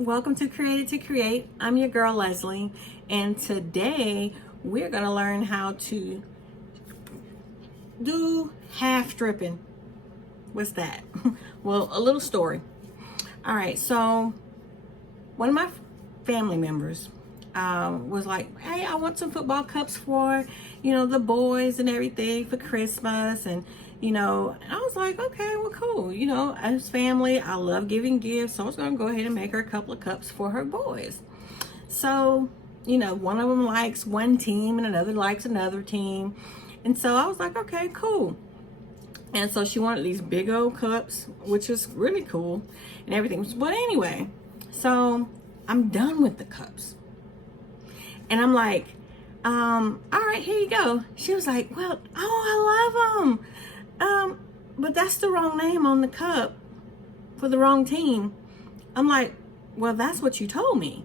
welcome to Created to Create. I'm your girl Leslie, and today we're going to learn how to do half stripping. What's that? Well, a little story. All right, so one of my family members was like, hey, I want some football cups for, the boys and everything for Christmas. And I was like, okay, well, cool. As family, I love giving gifts. So I was going to go ahead and make her a couple of cups for her boys. So, one of them likes one team and another likes another team. And so I was like, okay, cool. And so she wanted these big old cups, which is really cool and everything. But anyway, so I'm done with the cups. And I'm like, all right, here you go. She was like, well, I love them. But that's the wrong name on the cup for the wrong team. I'm like, well, that's what you told me.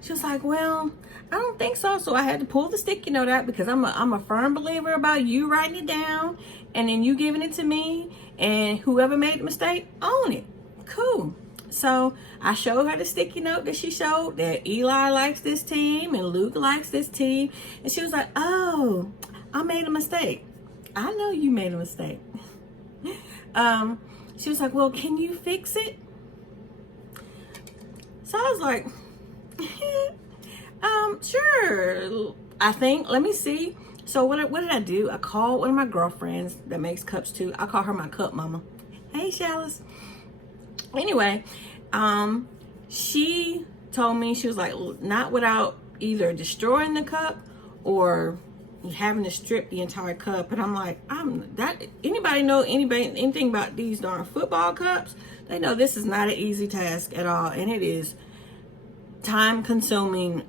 She was like, well, I don't think so. So I had to pull the sticky note out because I'm a firm believer about you writing it down and then you giving it to me, and whoever made the mistake, own it. Cool. So I showed her the sticky note that she showed that Eli likes this team and Luke likes this team. And she was like, oh, I made a mistake. I know you made a mistake. She was like, well, can you fix it? So I was like, sure. I think, let me see. So what did I do? I called one of my girlfriends that makes cups too. I call her my cup mama. Hey, Chalice. Anyway, she told me, she was like, not without either destroying the cup or having to strip the entire cup. And I'm like, anybody know anything about these darn football cups? They know this is not an easy task at all, and it is time consuming,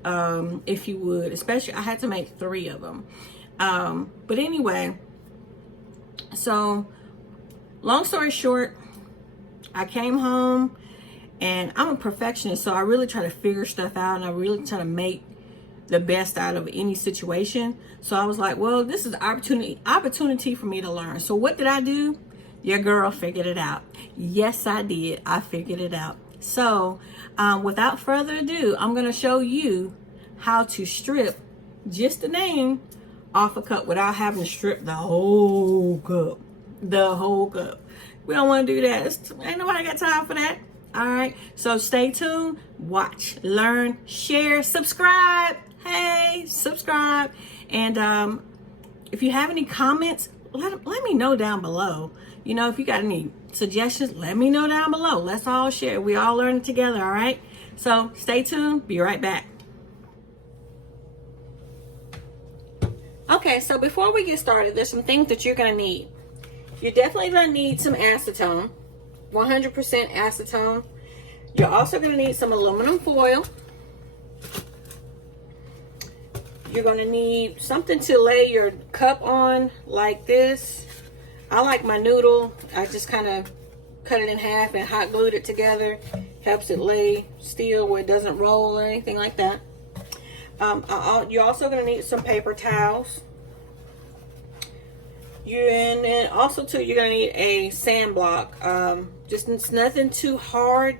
if you would, especially I had to make 3 of them. But anyway, so long story short, I came home, and I'm a perfectionist, so I really try to figure stuff out, and I really try to make the best out of any situation. So I was like, well, this is opportunity for me to learn. So what did I do? Your girl figured it out. Yes, I did. I figured it out. So without further ado, I'm going to show you how to strip just the name off a cup without having to strip the whole cup. The whole cup. We don't want to do that. Ain't nobody got time for that. All right. So stay tuned. Watch, learn, share, subscribe. Hey, subscribe. And if you have any comments, let me know down below. If you got any suggestions, let me know down below. Let's all share. We all learn together, all right? So stay tuned. Be right back. Okay, so before we get started, there's some things that you're going to need. You're definitely going to need some acetone, 100% acetone. You're also going to need some aluminum foil. You're going to need something to lay your cup on like this. I like my noodle. I just kind of cut it in half and hot glued it together. Helps it lay still where it doesn't roll or anything like that. You're also going to need some paper towels. And then also too, you're going to need a sand block. Just it's nothing too hard.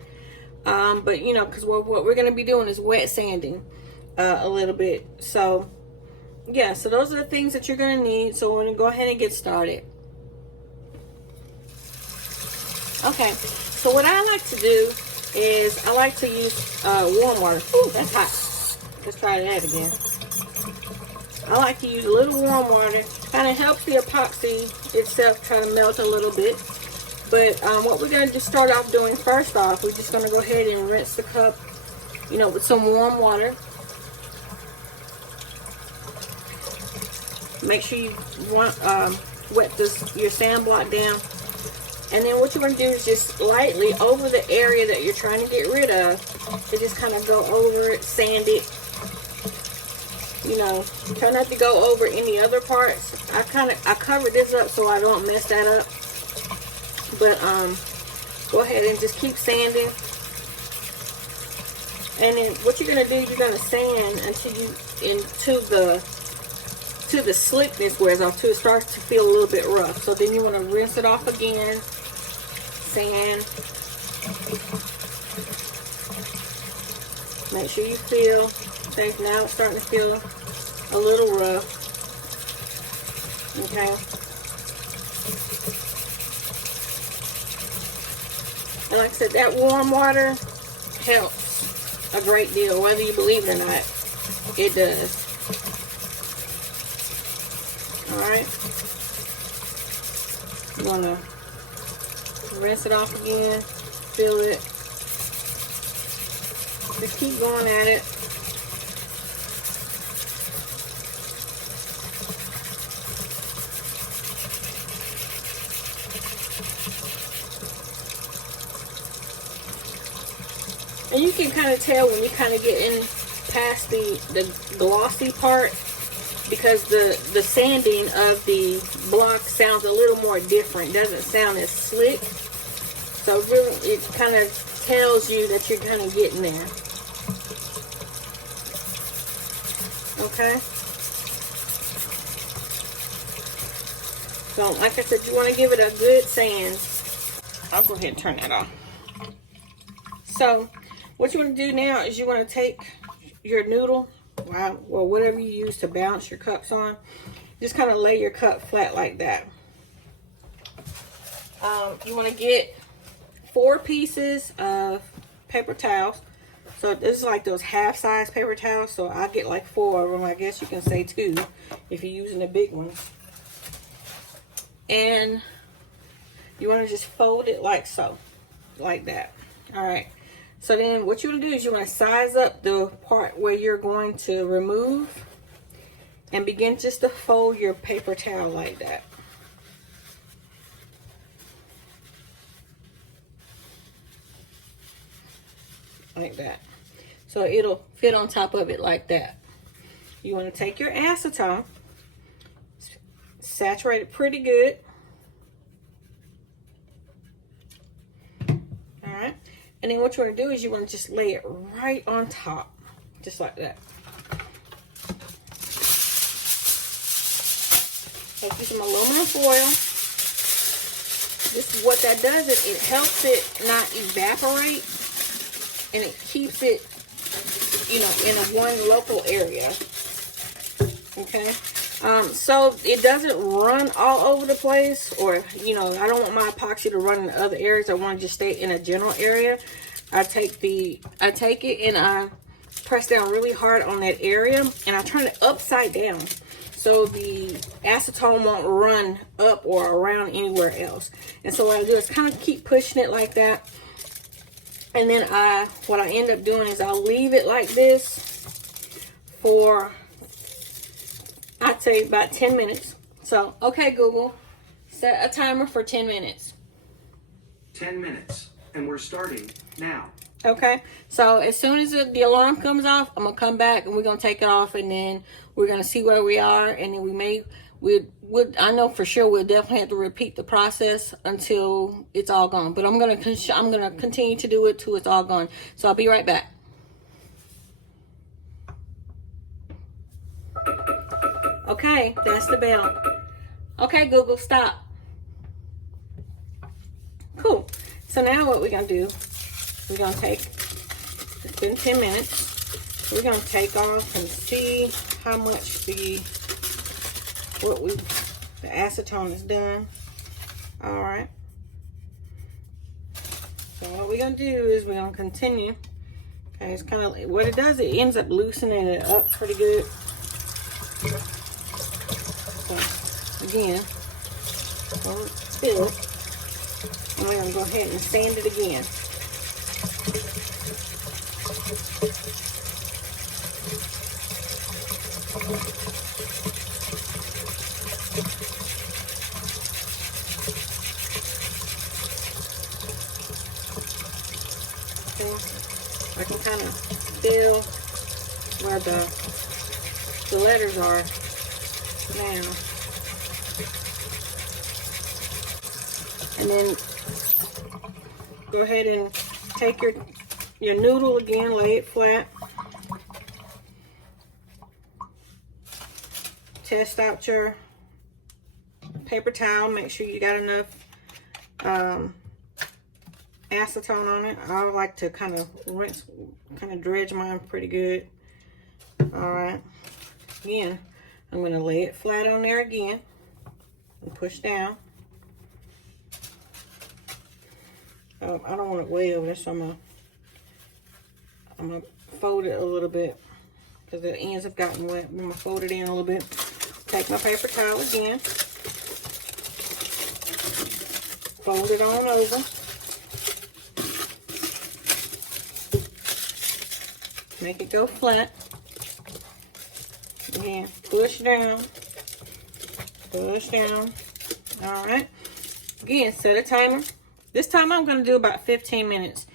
But because what we're going to be doing is wet sanding a little bit. So yeah, so those are the things that you're going to need. So we're going to go ahead and get started. Okay, so what I like to do is I like to use warm water. Ooh, that's hot. Let's try that again. I like to use a little warm water. Kind of helps the epoxy itself try to melt a little bit. But what we're going to just start off doing first off, we're just going to go ahead and rinse the cup, with some warm water. Make sure you wet your sand block down. And then what you're going to do is just lightly over the area that you're trying to get rid of. To just kind of go over it, sand it. Try not to go over any other parts. I covered this up so I don't mess that up. But go ahead and just keep sanding. And then what you're going to do, you're going to sand until to the slickness wears off, till it starts to feel a little bit rough. So then you want to rinse it off again. Sand. Make sure you feel. Okay, now it's starting to feel a little rough. Okay. And like I said, that warm water helps a great deal, whether you believe it or not. It does. Alright. You want to rinse it off again. Fill it. Just keep going at it. And you can kind of tell when you kind of get in past the glossy part, because the sanding of the block sounds a little more different. Doesn't sound as slick. So really, it kind of tells you that you're kind of getting there. Okay. So, like I said, you want to give it a good sand. I'll go ahead and turn that off. So, what you want to do now is you want to take your noodle, well, whatever you use to balance your cups on, just kind of lay your cup flat like that. You want to get 4 pieces of paper towels. So this is like those half-size paper towels. So I get like 4 of them. I guess you can say 2 if you're using the big ones. And you want to just fold it like so, like that. All right. So then what you want to do is you want to size up the part where you're going to remove and begin just to fold your paper towel like that. Like that. So it'll fit on top of it like that. You want to take your acetone, saturate it pretty good. Alright. And then what you want to do is you want to just lay it right on top. Just like that. Take you some aluminum foil. This, what that does is it helps it not evaporate. And it keeps it, you know, in a one local area. Okay. So it doesn't run all over the place, or, you know, I don't want my epoxy to run in other areas. I want to just stay in a general area. I take it and I press down really hard on that area, and I turn it upside down so the acetone won't run up or around anywhere else. And so what I do is kind of keep pushing it like that. And then what I end up doing is I'll leave it like this for, I'd say, about 10 minutes. So, okay, Google, set a timer for 10 minutes. 10 minutes, and we're starting now. Okay, so as soon as the alarm comes off, I'm going to come back and we're going to take it off, and then we're going to see where we are, and then I know for sure we'll definitely have to repeat the process until it's all gone. But I'm gonna continue to do it till it's all gone. So I'll be right back. Okay, that's the bell. Okay, Google, stop. Cool. So now what we're gonna do? We're gonna take. It's been 10 minutes. We're gonna take off and see how much the acetone is done. All right. So what we're gonna do is we're gonna continue. Okay, it's kind of what it does. It ends up loosening it up pretty good. So again, fill it, and we're gonna go ahead and sand it again. I can kind of feel where the letters are now. And then go ahead and take your noodle again, lay it flat. Test out your paper towel. Make sure you got enough acetone on it. I like to kind of rinse, kind of dredge mine pretty good. All right. Again, I'm going to lay it flat on there again and push down. I don't want it way over there, so I'm gonna fold it a little bit because the ends have gotten wet. I'm gonna fold it in a little bit. Take my paper towel again, fold it on over. Make it go flat. Again, push down, push down. All right. Again, set a timer. This time I'm going to do about 15 minutes.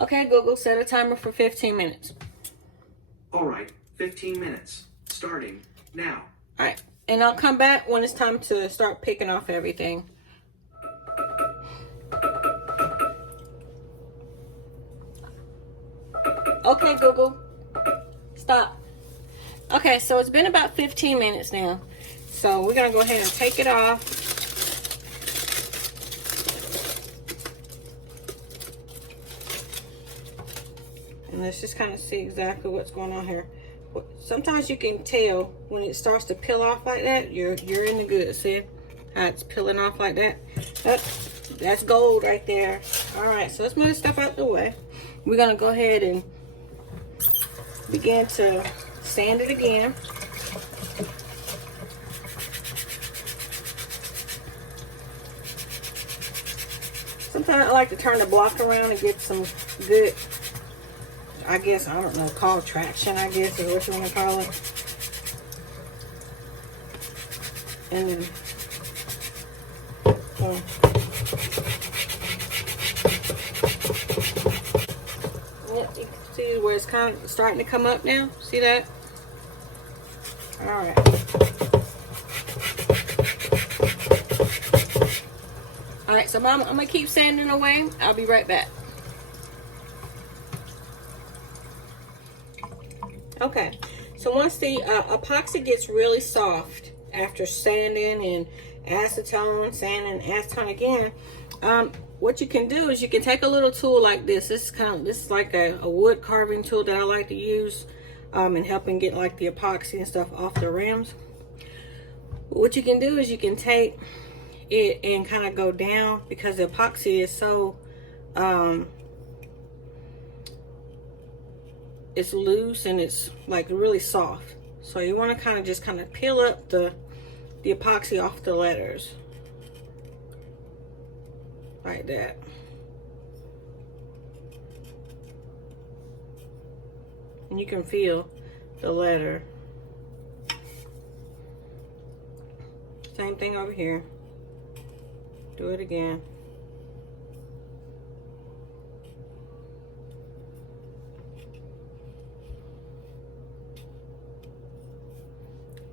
Okay, Google, set a timer for 15 minutes. All right, 15 minutes. Starting now. All right, and I'll come back when it's time to start picking off everything. Okay, Google, stop. Okay, so it's been about 15 minutes now. So we're going to go ahead and take it off. And let's just kind of see exactly what's going on here. Sometimes you can tell when it starts to peel off like that, you're in the good. See how it's peeling off like that? That's gold right there. All right, so let's move this stuff out the way. We're gonna go ahead and begin to sand it again. Sometimes I like to turn the block around and get some good, I guess, I don't know, called traction, I guess is what you want to call it. And then, you can see where it's kind of starting to come up now. See that? All right. All right, so I'm going to keep sanding away. I'll be right back. Okay, so once the epoxy gets really soft after sanding and sanding acetone again, what you can do is you can take a little tool like this. This is like a wood carving tool that I like to use in helping get like the epoxy and stuff off the rims. What you can do is you can take it and kind of go down because the epoxy is so it's loose and it's like really soft. So you want to kind of peel up the epoxy off the letters like that. And you can feel the letter. Same thing over here. Do it again.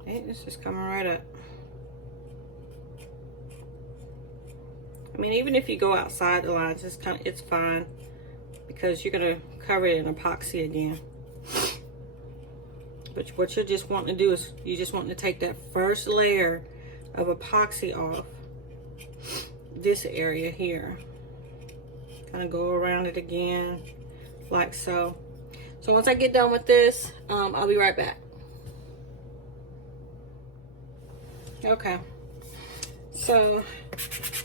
This is coming right up. I mean, even if you go outside the lines, it's fine because you're gonna cover it in epoxy again. But what you're just wanting to do is you just want to take that first layer of epoxy off this area here. Kind of go around it again, like so. So once I get done with this, I'll be right back. Okay, so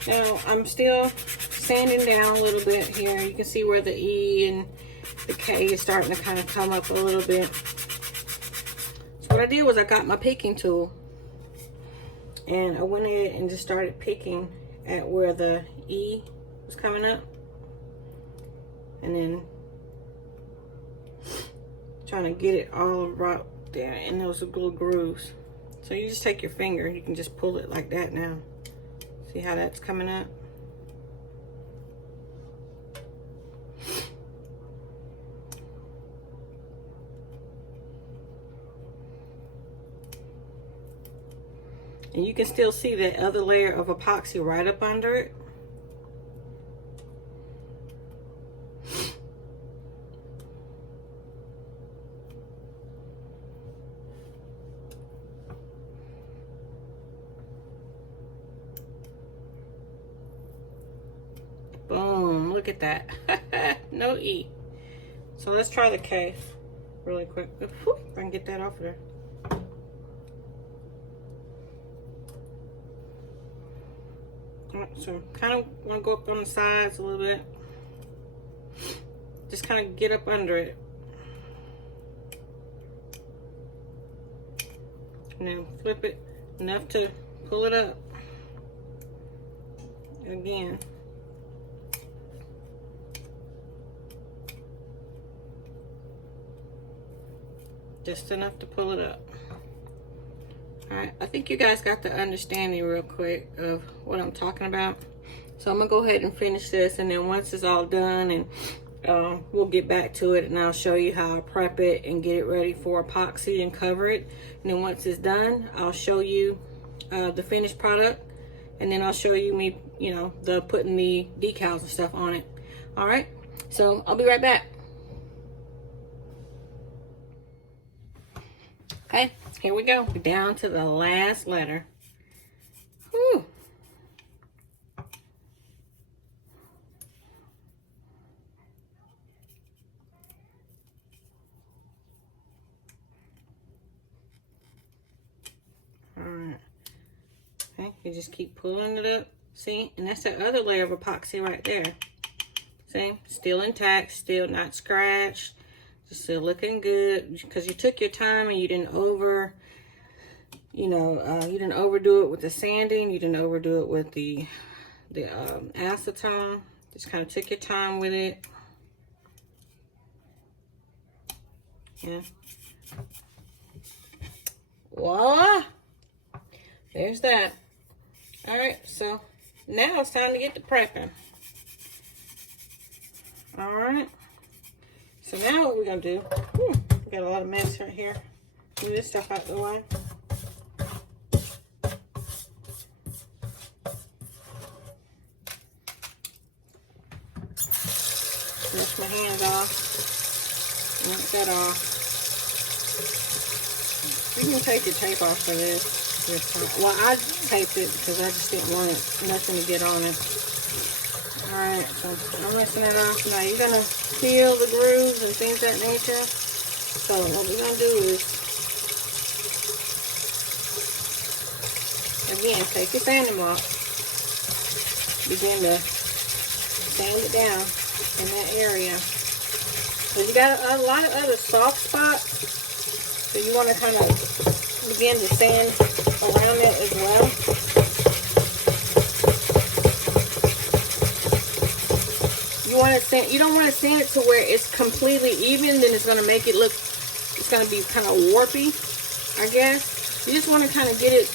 now I'm still sanding down a little bit here. You can see where the E and the K is starting to kind of come up a little bit. So what I did was I got my picking tool and I went ahead and just started picking at where the E was coming up, and then trying to get it all right there in those little grooves. So you just take your finger, you can just pull it like that now. See how that's coming up? And you can still see that other layer of epoxy right up under it. Boom, look Look at that. No E. So let's try the K really quick. Whew, if I can get that off of there. Alright, so kind of want to go up on the sides a little bit. Just kind of get up under it. Now flip it enough to pull it up. Again. Just enough to pull it up. Alright, I think you guys got the understanding real quick of what I'm talking about. So I'm going to go ahead and finish this, and then once it's all done, and we'll get back to it, and I'll show you how I prep it and get it ready for epoxy and cover it. And then once it's done, I'll show you the finished product, and then I'll show you me, you know, the putting the decals and stuff on it. Alright, so I'll be right back. Okay, here we go. We're down to the last letter. Whew. Alright. Okay, you just keep pulling it up. See? And that's that other layer of epoxy right there. See? Still intact, still not scratched. Just still looking good, because you took your time and you didn't you didn't overdo it with the sanding. You didn't overdo it with the acetone. Just kind of took your time with it. Yeah. Voila. There's that. All right, so now it's time to get to prepping. All right. So now what we're gonna do, we got a lot of mess right here. Move this stuff out the way. Wash my hands off. Knock that off. You can take your tape off for this. Well, I taped it because I just didn't want nothing to get on it. Alright, so I'm rinsing it off. Now you're going to feel the grooves and things of that nature. So what we're going to do is, again, take your sanding block. Begin to sand it down in that area. So you got a lot of other soft spots. So you want to kind of begin to sand around it as well. You don't want to sand it to where it's completely even, then it's going to make it look, it's going to be kind of warpy, I guess. You just want to kind of get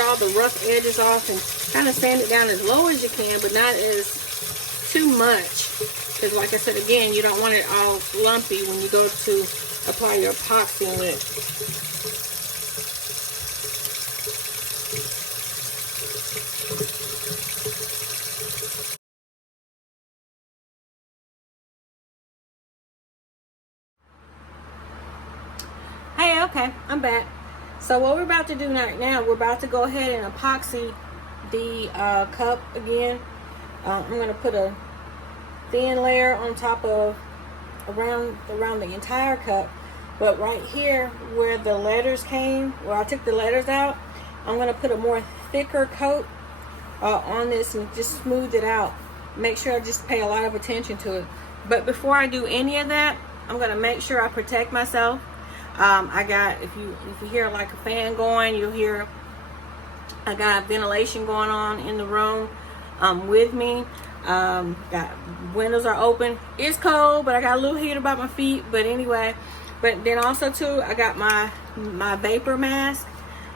all the rough edges off and kind of sand it down as low as you can, but not as too much. Because like I said, again, you don't want it all lumpy when you go to apply your epoxy on it. Hey, okay, I'm back. So what we're about to do right now, we're about to go ahead and epoxy the cup again. I'm going to put a thin layer on top of around the entire cup, but right here where the letters came, where I took the letters out, I'm going to put a more thicker coat on this and just smooth it out. Make sure I just pay a lot of attention to it. But before I do any of that, I'm going to make sure I protect myself. I got, if you hear like a fan going, you'll hear I got ventilation going on in the room with me. Got windows are open. It's cold, but I got a little heat about my feet. But anyway, but then also too, I got my vapor mask.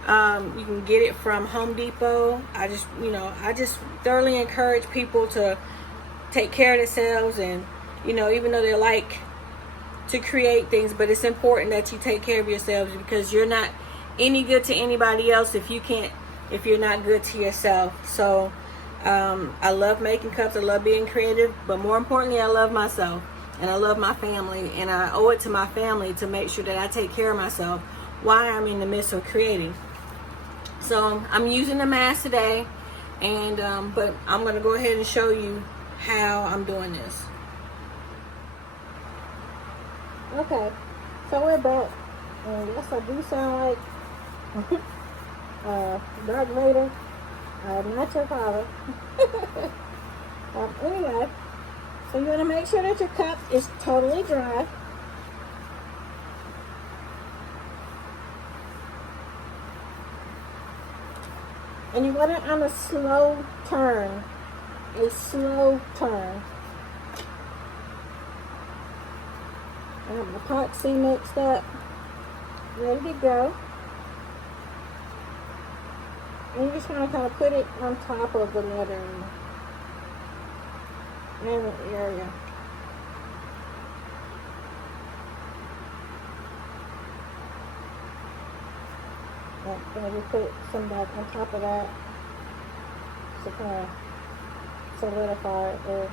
You can get it from Home Depot. I just thoroughly encourage people to take care of themselves, and even though they like to create things, but it's important that you take care of yourselves, because you're not any good to anybody else if you're not good to yourself. So I love making cups, I love being creative, but more importantly, I love myself and I love my family, and I owe it to my family to make sure that I take care of myself while I'm in the midst of creating. So I'm using the mask today, and but I'm going to go ahead and show you how I'm doing this. Okay, so we're back, and yes, I do sound like Darth Vader. I'm not your father. Anyway, so you want to make sure that your cup is totally dry. And you want it on a slow turn. A slow turn. I have the epoxy mixed up. Ready to go. And you just want to kind of put it on top of the lettering in the area. And then you put some back on top of that to kind of solidify it there.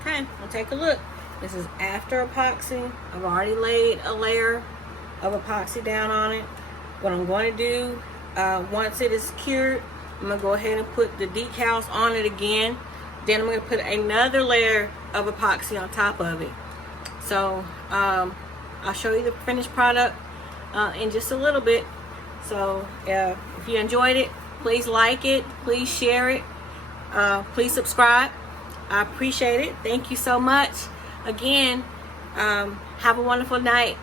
Okay, we'll take a look. This is after epoxy. I've already laid a layer of epoxy down on it. What I'm going to do, once it is cured, I'm going to go ahead and put the decals on it again. Then I'm going to put another layer of epoxy on top of it. So I'll show you the finished product in just a little bit. So if you enjoyed it, please like it, please share it, please subscribe. I appreciate it. Thank you so much. Again, have a wonderful night.